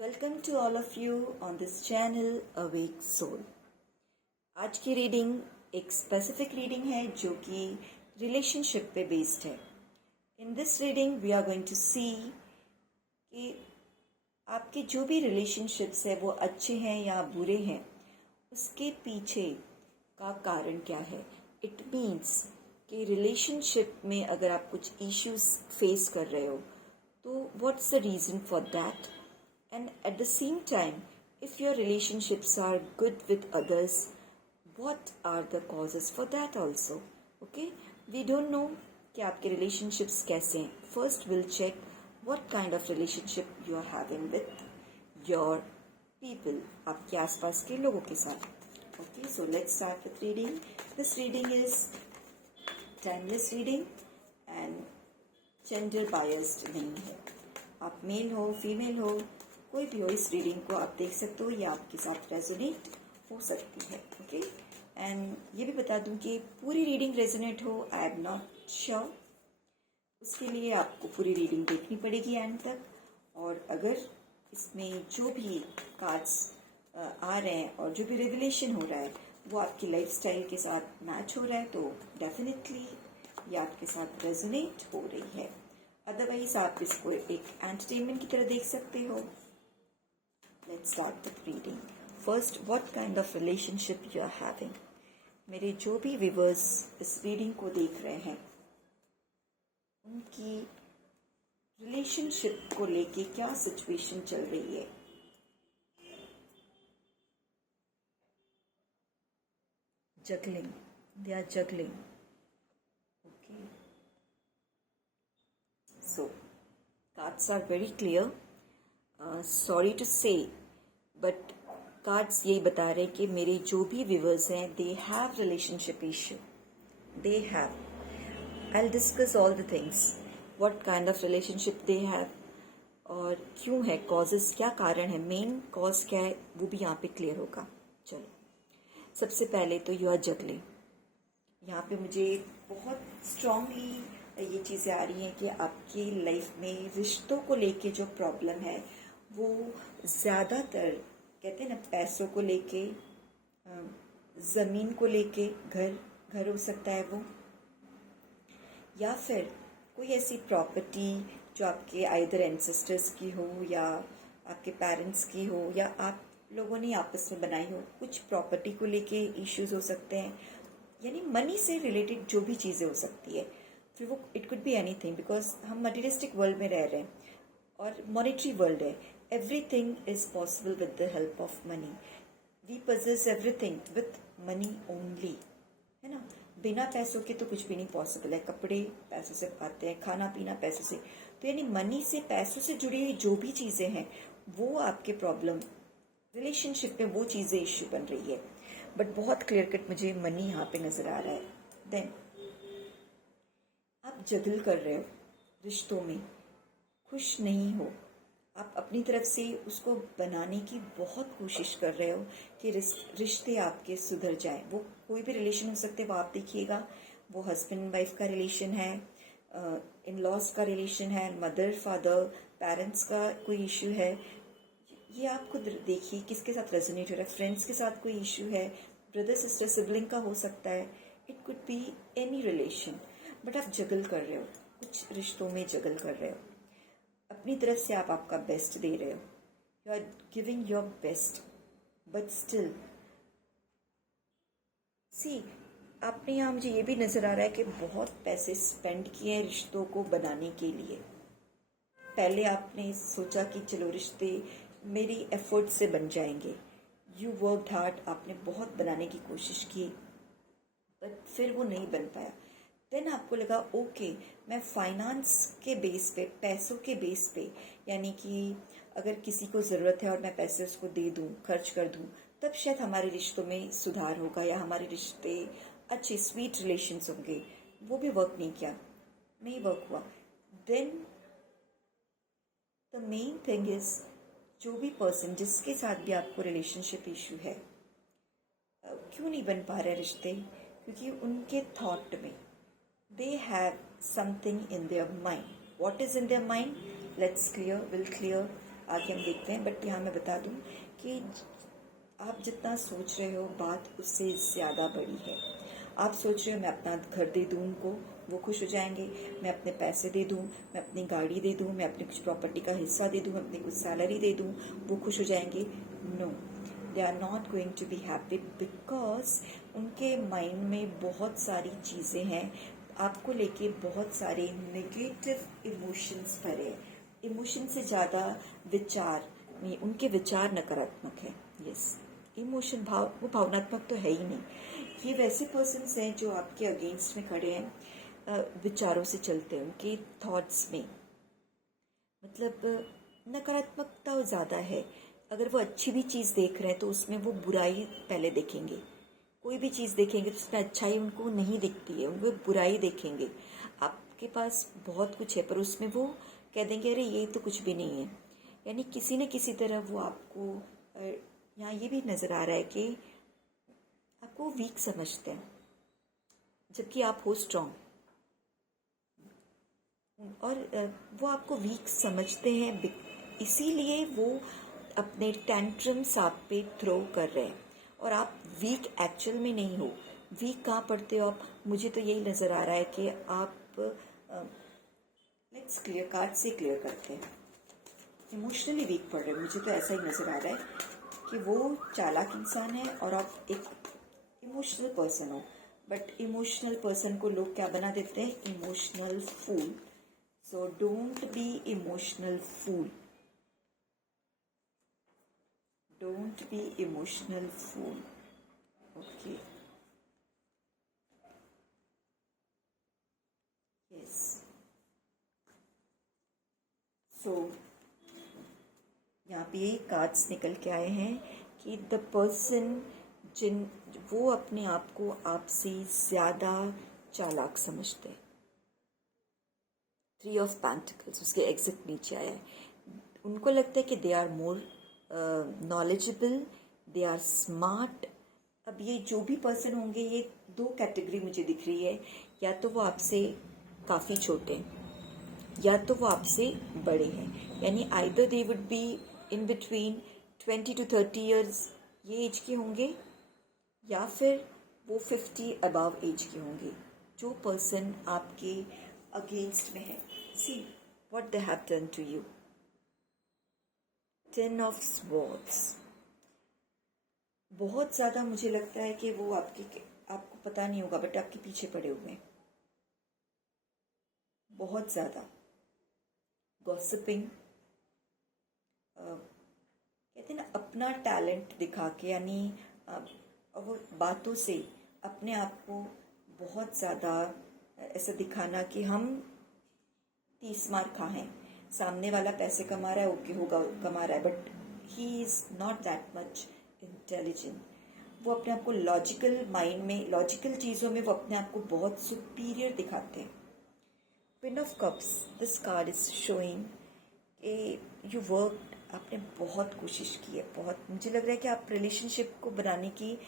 Welcome to all of you on this channel Awake Soul. आज की reading एक specific reading है जो कि रिलेशनशिप पे बेस्ड है। In this reading we are going to see कि आपके जो भी रिलेशनशिप्स है वो अच्छे हैं या बुरे हैं, उसके पीछे का कारण क्या है। इट मीन्स कि रिलेशनशिप में अगर आप कुछ इश्यूज फेस कर रहे हो तो what's the reason for that, and at the same time if your relationships are good with others, what are the causes for that also. Okay, we don't know कि आपके relationships कैसे हैं. First we'll check what kind of relationship you are having with your people, आपके आसपास के लोगों के साथ. Okay, so let's start with reading. This reading is timeless reading and gender biased नहीं है. आप मेल हो फीमेल हो कोई भी हो, इस रीडिंग को आप देख सकते हो, ये आपके साथ रेजोनेट हो सकती है. ओके, एंड ये भी बता दूं कि पूरी रीडिंग रेजोनेट हो आई एम नॉट श्योर. उसके लिए आपको पूरी रीडिंग देखनी पड़ेगी एंड तक. और अगर इसमें जो भी कार्ड्स आ रहे हैं और जो भी रेवलेशन हो रहा है वो आपकी लाइफस्टाइल के साथ मैच हो रहा है तो डेफिनेटली ये आपके साथ रेजोनेट हो रही है. अदरवाइज आप इसको एक एंटरटेनमेंट की तरह देख सकते हो. Let's start with reading. First, what kind of relationship you are having? मेरे जो भी व्यूअर्स इस रीडिंग को देख रहे हैं उनकी रिलेशनशिप को लेके क्या सिचुएशन चल रही है. Juggling. They are juggling. Okay. So, cards are very clear. Sorry to say, but cards यही बता रहे हैं कि मेरे जो भी व्यूवर्स हैं they have relationship issue. They have. I will discuss all the things what kind of relationship they have और क्यों है, कॉजेस क्या कारण है, मेन कॉज क्या है वो भी यहाँ पे क्लियर होगा. चलो, सबसे पहले तो यू आर जगलिंग. यहाँ पे मुझे बहुत स्ट्रांगली ये चीज़ें आ रही हैं कि आपकी लाइफ में रिश्तों को लेके जो प्रॉब्लम है वो ज़्यादातर कहते हैं ना पैसों को लेके, ज़मीन को लेके, घर हो सकता है वो, या फिर कोई ऐसी प्रॉपर्टी जो आपके आइदर एंसेस्टर्स की हो या आपके पेरेंट्स की हो या आप लोगों ने आपस में बनाई हो. कुछ प्रॉपर्टी को लेके इश्यूज हो सकते हैं, यानी मनी से रिलेटेड जो भी चीज़ें हो सकती है. फिर वो it could be anything because हम मटेरियलिस्टिक वर्ल्ड में रह रहे हैं और मॉनेटरी वर्ल्ड है. Everything is possible with the help of money. We possess everything with money only. है ना, बिना पैसों के तो कुछ भी नहीं पॉसिबल है. कपड़े पैसों से आते हैं, खाना पीना पैसों से. तो यानी मनी से, पैसों से जुड़ी हुई जो भी चीज़ें हैं वो आपके प्रॉब्लम रिलेशनशिप में वो चीज़ें इश्यू बन रही है. बट बहुत क्लियर कट मुझे मनी यहाँ पे नज़र आ रहा है. देन आप जगल कर रहे हो रिश्तों में, खुश नहीं हो. आप अपनी तरफ से उसको बनाने की बहुत कोशिश कर रहे हो कि रिश्ते आपके सुधर जाए. वो कोई भी रिलेशन हो सकते हैं, वो आप देखिएगा. वो हस्बैंड वाइफ का रिलेशन है, इन लॉज का रिलेशन है, मदर फादर पेरेंट्स का कोई इशू है. ये आप खुद देखिए किसके साथ रेजोनेट हो रहा है. फ्रेंड्स के साथ कोई इशू है, ब्रदर सिस्टर सिबलिंग का हो सकता है. It could be any relation. But आप जगल कर रहे हो, कुछ रिश्तों में जगल कर रहे हो. अपनी तरफ से आप आपका बेस्ट दे रहे हो, you are giving your best. But still see, आपने यहाँ मुझे ये भी नज़र आ रहा है कि बहुत पैसे स्पेंड किए हैं रिश्तों को बनाने के लिए. पहले आपने सोचा कि चलो रिश्ते मेरी एफर्ट से बन जाएंगे. यू वर्कड हार्ड, आपने बहुत बनाने की कोशिश की बट फिर वो नहीं बन पाया. देन आपको लगा ओके मैं फाइनेंस के बेस पे, पैसों के बेस पे, यानी कि अगर किसी को ज़रूरत है और मैं पैसे उसको दे दूँ, खर्च कर दूँ, तब शायद हमारे रिश्तों में सुधार होगा या हमारे रिश्ते अच्छे स्वीट रिलेशंस होंगे. वो भी वर्क नहीं किया, नहीं वर्क हुआ. Then the main thing is जो भी पर्सन जिसके साथ भी आपको रिलेशनशिप इशू है, क्यों नहीं बन पा रहे रिश्ते, क्योंकि उनके थॉट में they have something in their mind. What is in their mind? We'll clear. आगे हम देखते हैं, बट यहाँ मैं बता दूँ कि आप जितना सोच रहे हो बात उससे ज़्यादा बड़ी है। आप सोच रहे हो मैं अपना घर दे दूँ उनको, वो खुश हो जाएंगे, मैं अपने पैसे दे दूँ, मैं अपनी गाड़ी दे दूँ, मैं अपनी कुछ प्रॉपर्टी का हिस्सा दे दूँ, मैं अपनी कुछ सैलरी दे दूँ, वो खुश हो जाएंगे। No, they are not going to be happy, because उनके माइंड में बहुत सारी चीज़ें हैं, आपको लेके बहुत सारे नेगेटिव इमोशंस भरे हैं। इमोशन से ज़्यादा विचार नहीं, उनके विचार नकारात्मक है। यस, इमोशन भाव, वो भावनात्मक तो है ही नहीं। ये वैसे पर्सन्स हैं जो आपके अगेंस्ट में खड़े हैं, विचारों से चलते हैं, उनके थॉट्स में मतलब नकारात्मकता ज़्यादा है। अगर वो अच्छी भी चीज़ देख रहे हैं तो उसमें वो बुराई पहले देखेंगे। कोई भी चीज़ देखेंगे तो उसमें अच्छाई उनको नहीं दिखती है, उनको बुराई देखेंगे। आपके पास बहुत कुछ है पर उसमें वो कह देंगे अरे ये तो कुछ भी नहीं है। यानी किसी न किसी तरह वो आपको यहाँ ये भी नज़र आ रहा है कि आपको वीक समझते हैं, जबकि आप हो स्ट्रांग। और वो आपको वीक समझते हैं, इसीलिए वो अपने टेंट्रम्स आप पे थ्रो कर रहे हैं। और आप वीक एक्चुअल में नहीं हो। वीक कहाँ पड़ते हो आप? मुझे तो यही नज़र आ रहा है कि आप लेट्स क्लियर कार्ड से क्लियर करते हैं, इमोशनली वीक पड़ रहे हो। मुझे तो ऐसा ही नज़र आ रहा है कि वो चालाक इंसान है और आप एक इमोशनल पर्सन हो। बट इमोशनल पर्सन को लोग क्या बना देते हैं? Emotional fool. So don't be emotional fool. Don't be emotional fool. Okay. Yes. So यहाँ पे कार्ड्स निकल के आए हैं कि द पर्सन वो अपने आप को आपसे ज़्यादा चालाक समझते हैं। 3 ऑफ पेंटिकल्स उसके एग्जैक्ट नीचे आया है। उनको लगता है कि they are more knowledgeable, they are smart. अब ये जो भी पर्सन होंगे, ये 2 कैटेगरी मुझे दिख रही है। या तो वो आपसे काफ़ी छोटे हैं या तो वो आपसे बड़े हैं। यानी either they would be in between 20 to 30 years, ये एज के होंगे, या फिर वो 50 अबव एज के होंगे। जो पर्सन आपके अगेंस्ट में है, see what they have done to you. 10 of swords. बहुत ज़्यादा मुझे लगता है कि वो आपको पता नहीं होगा बट आपके पीछे पड़े हुए हैं, बहुत ज़्यादा। गॉसिपिंग, कहते हैं ना, अपना टैलेंट दिखा के, यानी वो बातों से अपने आप को बहुत ज़्यादा ऐसा दिखाना कि हम 30 मार खा हैं। सामने वाला पैसे कमा रहा है, ओके होगा, कमा रहा है, but he is not that much intelligent. वो अपने आप को लॉजिकल माइंड में, लॉजिकल चीज़ों में वो अपने आप को बहुत सुपीरियर दिखाते हैं। Queen of cups, this card is showing you work, आपने बहुत कोशिश की है, बहुत। मुझे लग रहा है कि आप रिलेशनशिप को बनाने की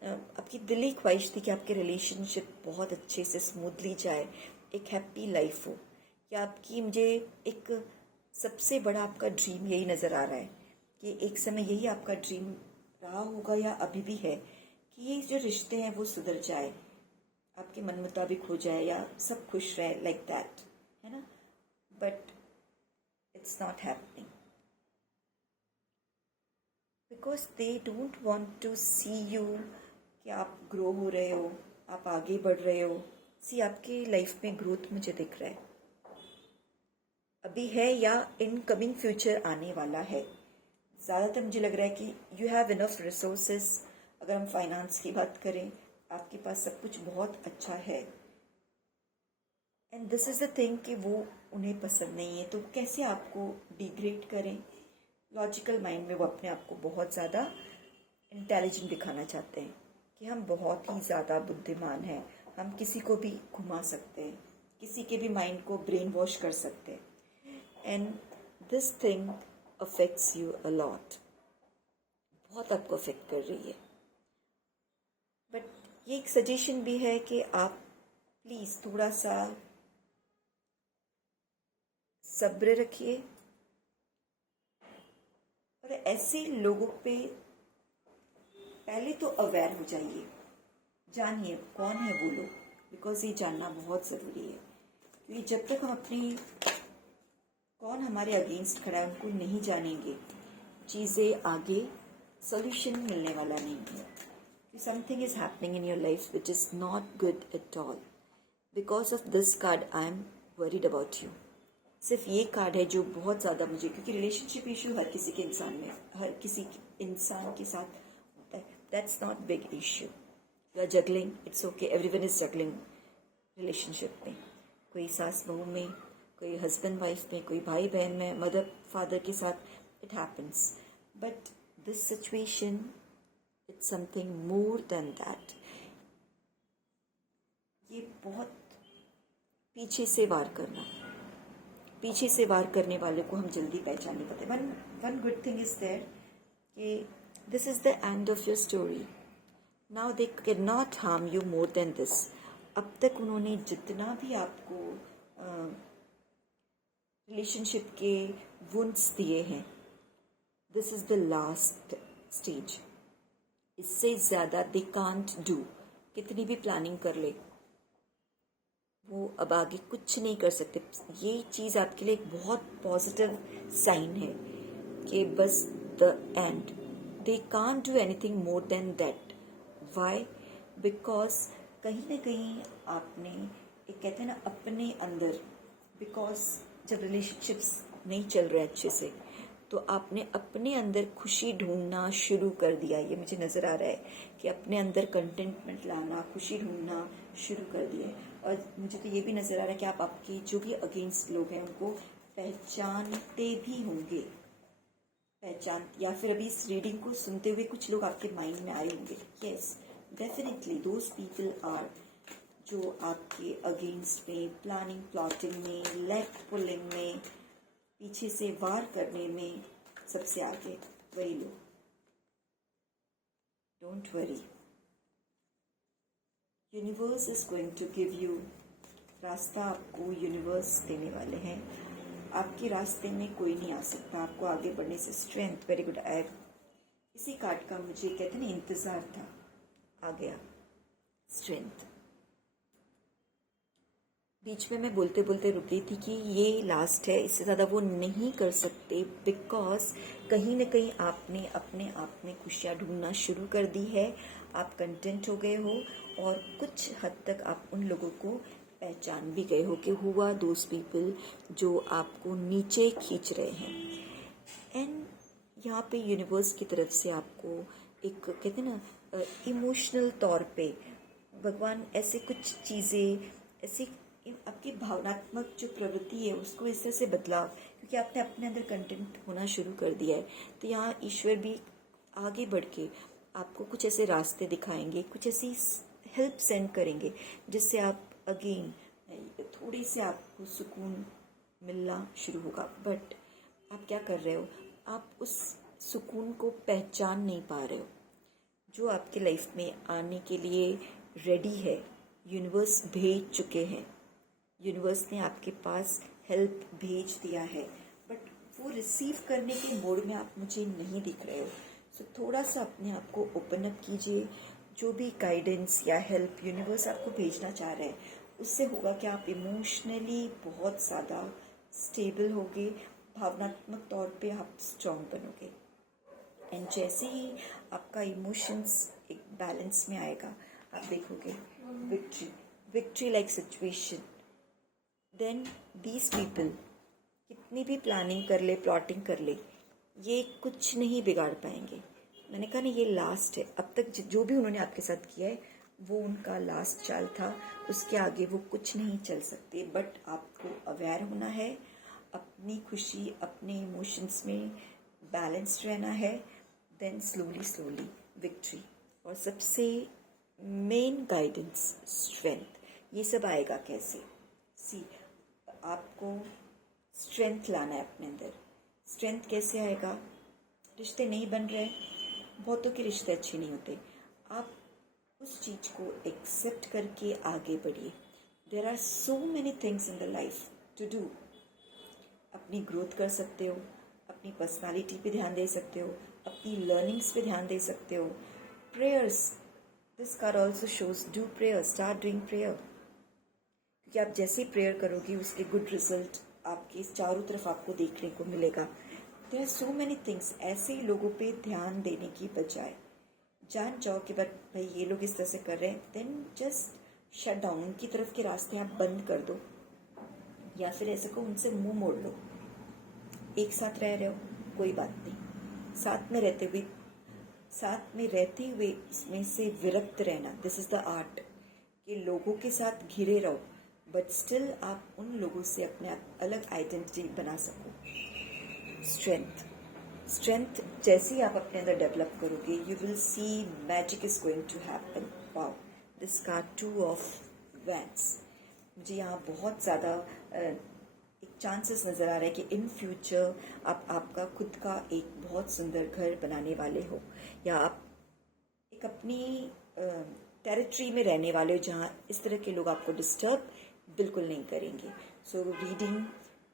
आपकी दिली ख्वाहिश थी कि आपके रिलेशनशिप बहुत अच्छे से स्मूथली जाए, एक हैप्पी लाइफ हो। या आपकी, मुझे एक सबसे बड़ा आपका ड्रीम यही नज़र आ रहा है कि एक समय यही आपका ड्रीम रहा होगा या अभी भी है कि ये जो रिश्ते हैं वो सुधर जाए, आपके मन मुताबिक हो जाए या सब खुश रहे, लाइक दैट, है ना। But it's not happening because they don't want to see you कि आप ग्रो हो रहे हो, आप आगे बढ़ रहे हो। सी, आपकी लाइफ में ग्रोथ मुझे दिख रहा है, अभी है या इन कमिंग फ्यूचर आने वाला है। ज़्यादातर मुझे लग रहा है कि यू हैव इनफ रिसोर्सेस। अगर हम फाइनेंस की बात करें, आपके पास सब कुछ बहुत अच्छा है। And this is the thing कि वो उन्हें पसंद नहीं है, तो कैसे आपको डिग्रेड करें। लॉजिकल माइंड में वो अपने आप को बहुत ज़्यादा इंटेलिजेंट दिखाना चाहते हैं कि हम बहुत ही ज़्यादा बुद्धिमान हैं, हम किसी को भी घुमा सकते हैं, किसी के भी माइंड को ब्रेन वॉश कर सकते हैं। And this thing affects you a lot, बहुत आपको अफेक्ट कर रही है। बट ये एक सजेशन भी है कि आप प्लीज़ थोड़ा सा सब्र रखिए, और ऐसे लोगों पे पहले तो अवेयर हो जाइए, जानिए कौन है वो लोग, बिकॉज ये जानना बहुत ज़रूरी है। क्योंकि जब तक हम अपनी कौन हमारे अगेंस्ट खड़ा है उनको नहीं जानेंगे, चीज़ें आगे सोल्यूशन मिलने वाला नहीं है। Something is happening in your life which is not good at all. Because of this card I am worried about you. सिर्फ ये कार्ड है जो बहुत ज़्यादा मुझे, क्योंकि रिलेशनशिप इशू हर किसी के इंसान में, हर किसी इंसान के साथ होता है। That's not big issue. You are juggling, it's okay, everyone is juggling relationship में। कोई सास बहू में, कोई हस्बैंड वाइफ में, कोई भाई बहन में, मदर फादर के साथ, it happens. But this situation, it's something more than that. ये बहुत पीछे से वार करना, पीछे से वार करने वाले को हम जल्दी पहचान नहीं पाते। One good thing is there कि this is the end of your story. Now they can not harm you more than this. अब तक उन्होंने जितना भी आपको रिलेशनशिप के वुंड्स दिए हैं, this is the last stage. इससे ज़्यादा दे कांट डू। कितनी भी प्लानिंग कर ले, वो अब आगे कुछ नहीं कर सकते। ये चीज़ आपके लिए एक बहुत पॉजिटिव साइन है कि बस the end, they can't do anything more than that. Why? Because कहीं ना कहीं आपने एक, कहते हैं ना, अपने अंदर, बिकॉज जब रिलेशनशिप्स नहीं चल रहे अच्छे से, तो आपने अपने अंदर खुशी ढूंढना शुरू कर दिया। ये मुझे नज़र आ रहा है कि अपने अंदर कंटेंटमेंट लाना, खुशी ढूंढना शुरू कर दिया है। और मुझे तो ये भी नज़र आ रहा है कि आप आपके जो भी अगेंस्ट लोग हैं उनको पहचानते भी होंगे, या फिर अभी इस रीडिंग को सुनते हुए कुछ लोग आपके माइंड में आए होंगे। Yes, definitely those people are जो आपके अगेंस्ट में, प्लानिंग प्लॉटिंग में, लेग पुलिंग में, पीछे से वार करने में सबसे आगे वही लोग। Don't worry, universe is going to give you, रास्ता आपको यूनिवर्स देने वाले हैं। आपके रास्ते में कोई नहीं आ सकता आपको आगे बढ़ने से। Strength, very good. इसी कार्ड का मुझे, कहते ना, इंतजार था, आ गया स्ट्रेंथ। बीच में मैं बोलते बोलते रुक गई थी कि ये लास्ट है, इससे ज़्यादा वो नहीं कर सकते। बिकॉज कहीं ना कहीं आपने अपने आप में खुशियाँ ढूंढना शुरू कर दी है, आप कंटेंट हो गए हो, और कुछ हद तक आप उन लोगों को पहचान भी गए हो कि हुआ दोज पीपल जो आपको नीचे खींच रहे हैं। एंड यहाँ पे यूनिवर्स की तरफ से आपको एक, कहते ना, इमोशनल तौर पे भगवान ऐसे कुछ चीज़ें, ऐसी आपकी भावनात्मक जो प्रवृत्ति है उसको इस तरह से बदलाव, क्योंकि आपने अपने अंदर कंटेंट होना शुरू कर दिया है। तो यहाँ ईश्वर भी आगे बढ़ के आपको कुछ ऐसे रास्ते दिखाएंगे, कुछ ऐसी हेल्प सेंड करेंगे जिससे आप अगेन थोड़ी से आपको सुकून मिलना शुरू होगा। बट आप क्या कर रहे हो, आप उस सुकून को पहचान नहीं पा रहे हो जो आपके लाइफ में आने के लिए रेडी है। यूनिवर्स भेज चुके हैं, यूनिवर्स ने आपके पास हेल्प भेज दिया है, बट वो रिसीव करने के मोड में आप मुझे नहीं दिख रहे हो। सो थोड़ा सा अपने आप को ओपन अप कीजिए। जो भी गाइडेंस या हेल्प यूनिवर्स आपको भेजना चाह रहे हैं, उससे होगा कि आप इमोशनली बहुत ज़्यादा स्टेबल होगे, भावनात्मक तौर पे आप स्ट्रॉन्ग बनोगे। एंड जैसे ही आपका इमोशंस एक बैलेंस में आएगा, आप देखोगे victory, victory like situation. Then these people कितनी भी प्लानिंग कर ले, प्लॉटिंग कर ले, ये कुछ नहीं बिगाड़ पाएंगे। मैंने कहा ना, ये लास्ट है। अब तक जो भी उन्होंने आपके साथ किया है वो उनका लास्ट चाल था, उसके आगे वो कुछ नहीं चल सकते। बट आपको अवेयर होना है, अपनी खुशी, अपने इमोशंस में बैलेंस्ड रहना है। देन स्लोली स्लोली विक्ट्री, और सबसे मेन गाइडेंस स्ट्रेंथ। ये सब आएगा कैसे? सी, आपको स्ट्रेंथ लाना है अपने अंदर। स्ट्रेंथ कैसे आएगा? रिश्ते नहीं बन रहे, बहुतों के रिश्ते अच्छे नहीं होते, आप उस चीज़ को एक्सेप्ट करके आगे बढ़िए। There are so many things in the life to do. अपनी ग्रोथ कर सकते हो, अपनी पर्सनालिटी पे ध्यान दे सकते हो, अपनी लर्निंग्स पे ध्यान दे सकते हो. Prayers, this card also shows do prayer, start doing prayer. क्योंकि आप जैसे प्रेयर करोगे उसके गुड रिजल्ट आपके चारों तरफ आपको देखने को मिलेगा. There are so many things. ऐसे लोगों पे ध्यान देने की बजाय जान जाओ कि बट भाई ये लोग इस तरह से कर रहे हैं, देन जस्ट शट डाउन. उनकी तरफ के रास्ते आप बंद कर दो, या फिर ऐसे को उनसे मुंह मोड़ लो. एक साथ रह रहे हो, कोई बात नहीं. साथ में रहते हुए इसमें से विरक्त रहना, दिस इज द आर्ट. कि लोगों के साथ घिरे रहो बट स्टिल आप उन लोगों से अपने आप अलग आइडेंटिटी बना सको. स्ट्रेंथ जैसे ही आप अपने अंदर डेवलप करोगे, you will see magic is going to happen. Wow, this card 2 of wands. मुझे यहाँ बहुत ज़्यादा एक चांसेस नज़र आ रहा है कि इन फ्यूचर आप आपका खुद का एक बहुत सुंदर घर बनाने वाले हो, या आप एक अपनी टेरिटरी में रहने वाले हो जहाँ इस तरह के लोग आपको डिस्टर्ब बिल्कुल नहीं करेंगे. सो रीडिंग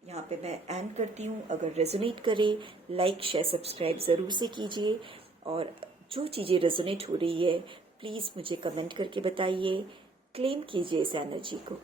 यहाँ पे मैं एंड करती हूँ. अगर रेजोनेट करे, लाइक शेयर सब्सक्राइब ज़रूर से कीजिए, और जो चीज़ें रेजोनेट हो रही है प्लीज़ मुझे कमेंट करके बताइए. क्लेम कीजिए इस एनर्जी को.